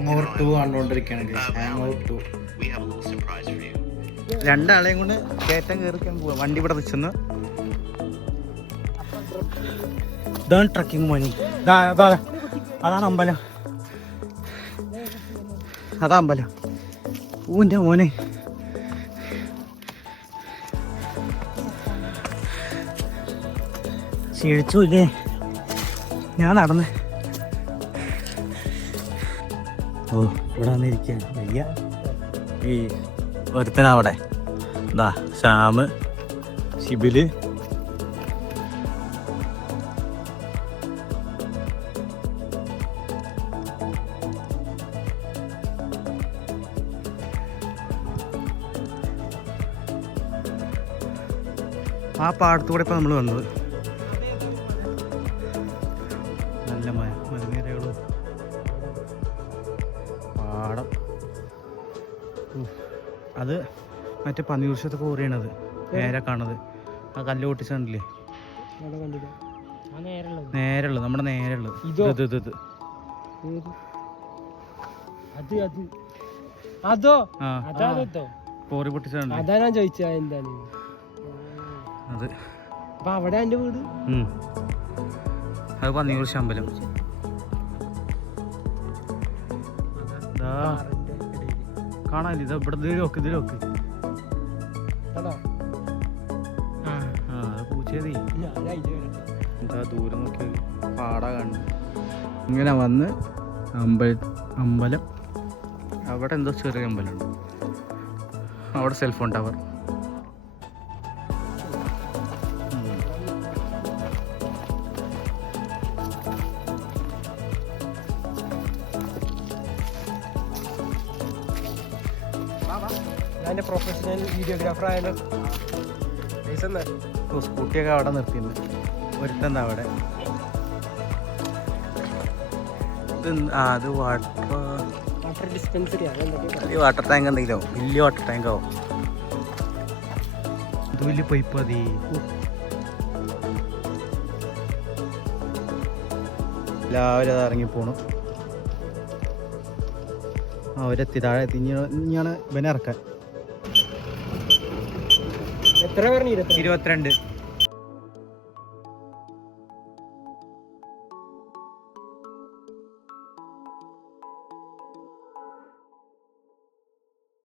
Hang over 2 കണ്ടുകൊണ്ടിരിക്കുകയാണ്. Hang over 2 രണ്ടാളെയും കൊണ്ട് കയറ്റം കയറിക്കാൻ പോവാ. വണ്ടി ഇവിടെ വെച്ചെന്ന് ട്രക്കിംഗ് മോനി. അതാണ് അമ്പലം. അതാ അമ്പലം. ഊൻ്റെ മോനെ ക്ഷീണിച്ചു ഇല്ലേ? ഞാൻ നടന്ന് ഇവിടെ വന്നിരിക്കാൻ വയ്യ. ഈ ഒരുത്തനവിടെ എന്താ ശ്യാമ് ഷിബില് ആ പാടത്തൂടെ ഇപ്പം നമ്മൾ വന്നത്. നല്ല മലനിരകളും പാടം. അത് മറ്റേ പന്നിയൂർഷത്തെ കോറിയാണത്. നേരെ കാണുന്നത് ആ കല്ല് പൊട്ടിച്ചല്ലേ? നേരെയുള്ളത് നമ്മുടെ നേരെയുള്ളത് കോറി പൊട്ടിച്ചാണ്. അതാ ഞാൻ ചോദിച്ചാ എന്താണ് അത്. അപ്പൊ അവിടെ എന്റെ വീട്. അത് പന്നിയൂർശ അമ്പലം. കാണാനില്ല. ഇത് ഇവിടെ ഇതിലൊക്കെ പൂച്ചേതി എന്താ ദൂരം നോക്കി പാടാ കാണുന്നു. ഇങ്ങനെ വന്ന് അമ്പലം അവിടെ എന്തോ ചെറിയ അമ്പലമുണ്ട്. അവിടെ സെൽഫോൺ ടവർ. ഞാൻ പ്രൊഫഷണൽ വീഡിയോഗ്രാഫർ ആയാലും സ്കൂട്ടിയൊക്കെ അവിടെ നിർത്തിയിട്ടുണ്ട്. ഒരുത്തെന്താ അവിടെ. അത് വാട്ടർ ഡിസ്പെൻസറി വാട്ടർ ടാങ്ക് എന്തെങ്കിലോ വലിയ വാട്ടർ ടാങ്ക് ആവും. ഇത് വലിയ പൈപ്പ്. മതി എല്ലാവരും അത് ഇറങ്ങിപ്പോണു. അവരെത്തി താഴെ ഇനിയാണ് ഇവനെ ഇറക്കാൻ. എത്ര പറഞ്ഞു? 22.